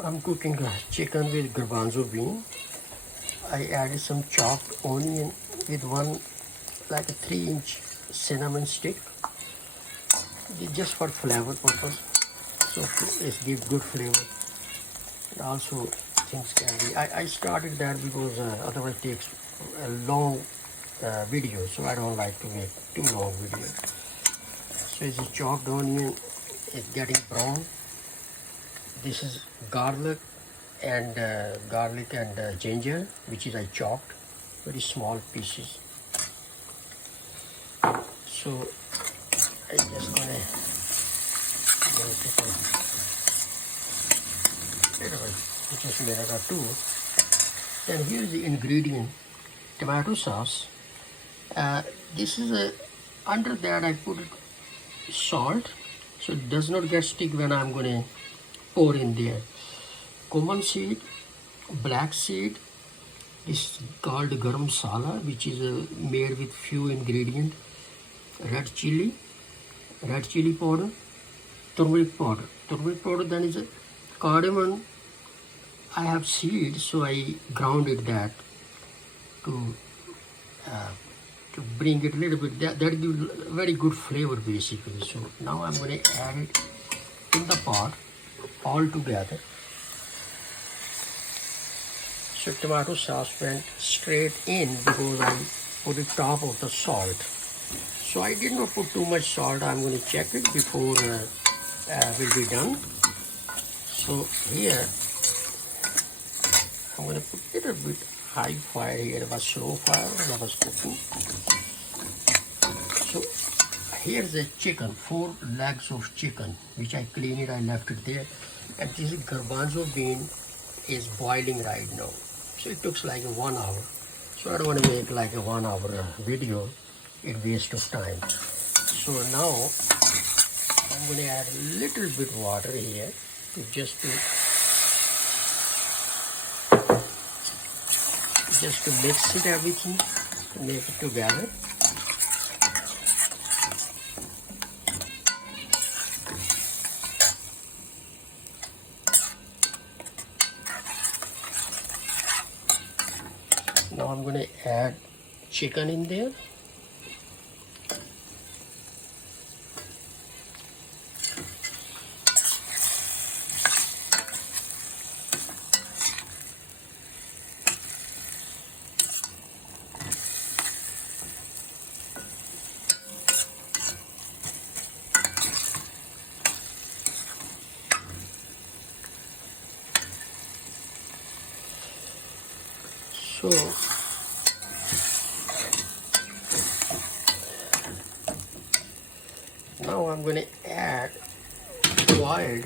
I'm cooking chicken with garbanzo bean. I added some chopped onion with one like a 3-inch cinnamon stick, just for flavor purpose. So it gives good flavor. And also things can be. I started that because otherwise it takes a long video, so I don't like to make too long video. So it's a chopped onion. It's getting brown. This is garlic and ginger, which is I chopped very small pieces. So I just gonna make it just a minute or two. Then here's the ingredient: tomato sauce. This is a under that I put salt, so it does not get stick when I'm gonna pour in there. Cumin seed, black seed. This is called garam masala, which is made with few ingredients. Red chili powder, turmeric powder. Turmeric powder then is a cardamom. I have seeds, so I grounded that to bring it a little bit. That gives very good flavor basically. So now I'm going to add it in the pot all together. So tomato sauce went straight in because I put it top of the salt. So I did not put too much salt. I'm going to check it before we'll be done. So here I'm going to put a little bit high fire here, about slow fire when I was cooking. So here's the chicken, 4 legs of chicken, which I cleaned it, I left it there. And this garbanzo bean is boiling right now. So it took like 1 hour. So I don't want to make like a 1 hour video. It's waste of time. So now I'm going to add a little bit water here to just to mix it everything, to make it together. Now I'm going to add chicken in there. So now I'm going to add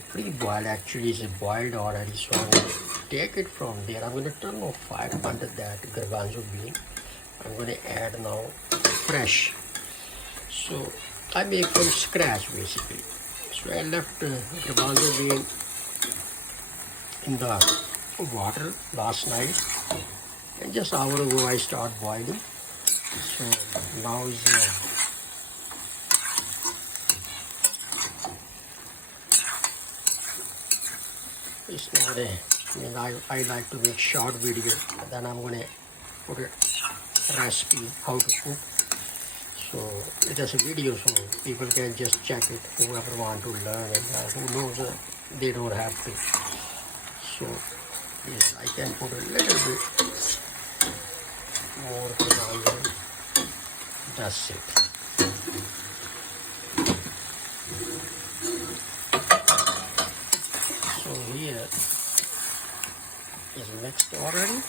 pre-boiled actually is boiled already. So I'm going to take it from there. I'm going to turn off fire under that garbanzo bean. I'm going to add now fresh. So I make from scratch basically. So I left garbanzo bean in the water last night. And just an hour ago I start boiling. So now is it's not I like to make short video. Then I'm gonna put a recipe how to cook. So it is a video, so people can just check it. Whoever want to learn and who knows, they don't have to. So yes, I can put a little bit more garbanzo. That's it. So here is mixed already.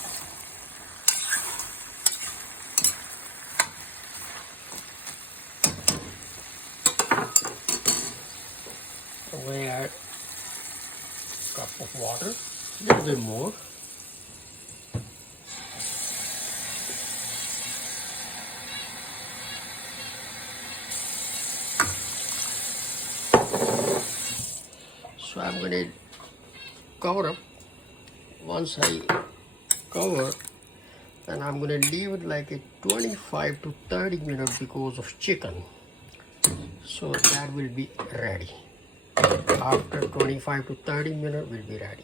I'm going to add a cup of water, a little bit more. So I'm going to cover up. Once I cover, then I'm going to leave it like a 25 to 30 minutes because of chicken. So that will be ready. After 25 to 30 minutes will be ready.